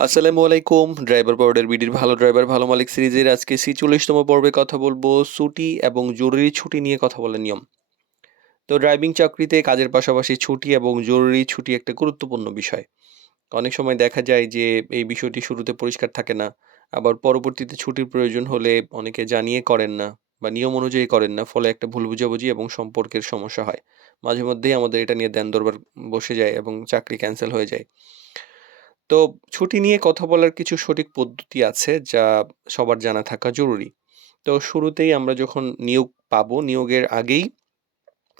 আসসালামু আলাইকুম। ড্রাইভার বোর্ডের বিডির ভালো ড্রাইভার ভালো মালিক সিরিজের আজকে ৪৬তম পর্বে কথা বলবো ছুটি এবং জরুরি ছুটি নিয়ে কথা বলার নিয়ম। তো ড্রাইভিং চাকরিতে কাজের পাশাপাশি ছুটি এবং জরুরি ছুটি একটা গুরুত্বপূর্ণ বিষয়। অনেক সময় দেখা যায় যে এই বিষয়টি শুরুতে পরিষ্কার থাকে না। আবার পরবর্তীতে ছুটির প্রয়োজন হলে অনেকে জানিয়ে করেন না বা নিয়ম অনুযায়ী করেন না। ফলে একটা ভুল বোঝাবুঝি এবং সম্পর্কের সমস্যা হয়। মাঝে মধ্যেই আমাদের এটা নিয়ে দ্বন্দ্ব বসে যায় এবং চাকরি ক্যানসেল হয়ে যায়। তো ছুটি নিয়ে কথা বলার কিছু সঠিক পদ্ধতি আছে যা সবার জানা থাকা জরুরি। তো শুরুতেই আমরা যখন নিয়োগ পাবো, নিয়োগের আগেই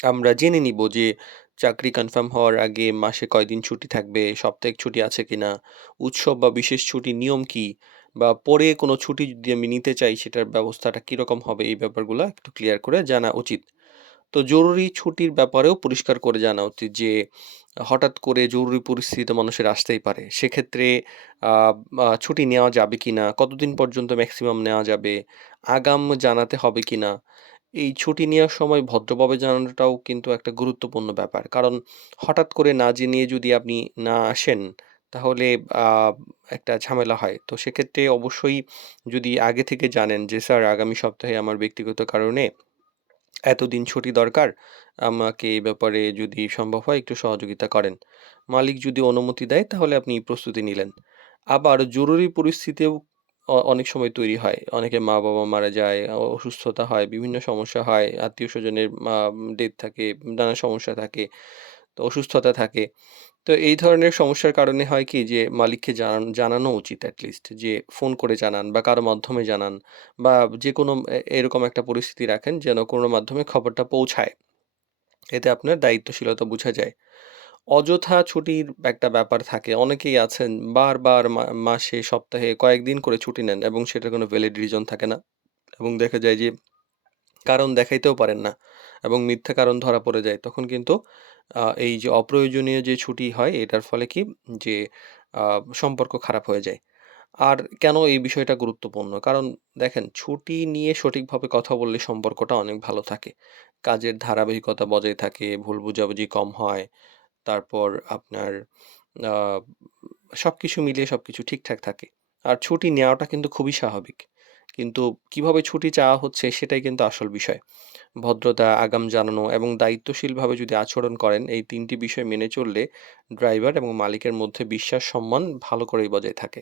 আমরা জেনে নিব যে চাকরি কনফার্ম হওয়ার আগে মাসে কয়দিন ছুটি থাকবে, সাপ্তাহিক ছুটি আছে কিনা, উৎসব বা বিশেষ ছুটির নিয়ম কি, বা পরে কোনো ছুটি যদি আমি নিতে চাই সেটার ব্যবস্থাটা কিরকম হবে এই ব্যাপারগুলা একটু ক্লিয়ার করে জানা উচিত। তো জরুরি ছুটির ব্যাপারেও পরিষ্কার করে জানা উচিত যে হঠাৎ করে জরুরি পরিস্থিতিতে মানুষের আসতেই পারে। সেক্ষেত্রে আ ছুটি নেওয়া যাবে কিনা, কতদিন পর্যন্ত মেক্সিমাম নেওয়া যাবে, আগাম জানাতে হবে কিনা। এই ছুটি নেওয়ার সময় ভদ্রভাবে জানানোটাও কিন্তু একটা গুরুত্বপূর্ণ ব্যাপার। কারণ হঠাৎ করে না জেনে যদি আপনি না আসেন, তাহলে আ একটা ঝামেলা হয়। তো সেক্ষেত্রে অবশ্যই যদি আগে থেকে জানেন যে, "স্যার আগামী সপ্তাহে আমার ব্যক্তিগত কারণে এতদিন ছুটি দরকার। আমাকে এই ব্যাপারে যদি সম্ভব হয় একটু সহযোগিতা করেন।" মালিক যদি অনুমতি দেয় তাহলে আপনি প্রস্তুতি নিলেন। আবার জরুরি পরিস্থিতিও অনেক সময় তৈরি হয়। অনেকে মা-বাবা মারা যায়, অসুস্থতা হয়, বিভিন্ন সমস্যা হয়, আত্মীয়স্বজনের ডেথ থাকে, নানা সমস্যা থাকে, তো অসুস্থতা থাকে। তো এই ধরনের সমস্যার কারণে হয় কি যে মালিককে জানানো উচিত এট লিস্ট যে ফোন করে জানান বা কারো মাধ্যমে জানান বা যেকোনো এরকম একটা পরিস্থিতি রাখেন যেন কোনো মাধ্যমে খবরটা পৌঁছায়। এতে আপনার দায়িত্বশীলতা বুঝা যায়। অযথা ছুটির একটা ব্যাপার থাকে। অনেকেই আছেন বারবার মাসে, সপ্তাহে কয়েকদিন করে ছুটি নেন এবং সেটার কোনো ভ্যালিড রিজন থাকে না এবং দেখা যায় যে কারণ দেখাইতেও পারেন না এবং মিথ্যা কারণ ধরা পড়ে যায়। তখন কিন্তু এই যে অপ্রয়োজনীয় যে ছুটি হয় এটার ফলে কি যে আ সম্পর্ক খারাপ হয়ে যায়। আর কেন এই বিষয়টা গুরুত্বপূর্ণ? কারণ দেখেন ছুটি নিয়ে সঠিকভাবে কথা বললে সম্পর্কটা অনেক ভালো থাকে। কাজের ধারাবাহিকতা বজায় থাকে, ভুল বোঝাবুঝি কম হয়। তারপর আপনার আ সবকিছু মিলিয়ে সবকিছু ঠিকঠাক থাকে। আর ছুটি নেওয়াটা কিন্তু খুবই স্বাভাবিক। কিন্তু কিভাবে ছুটি চাওয়া হচ্ছে সেটাই কিন্তু আসল বিষয়। ভদ্রতা, আগাম জানানো এবং দায়িত্বশীলভাবে যদি আচরণ করেন, এই ৩ টি বিষয় মেনে চললে ড্রাইভার এবং মালিকের মধ্যে বিশ্বাস, সম্মান ভালো করেই বজায় থাকে।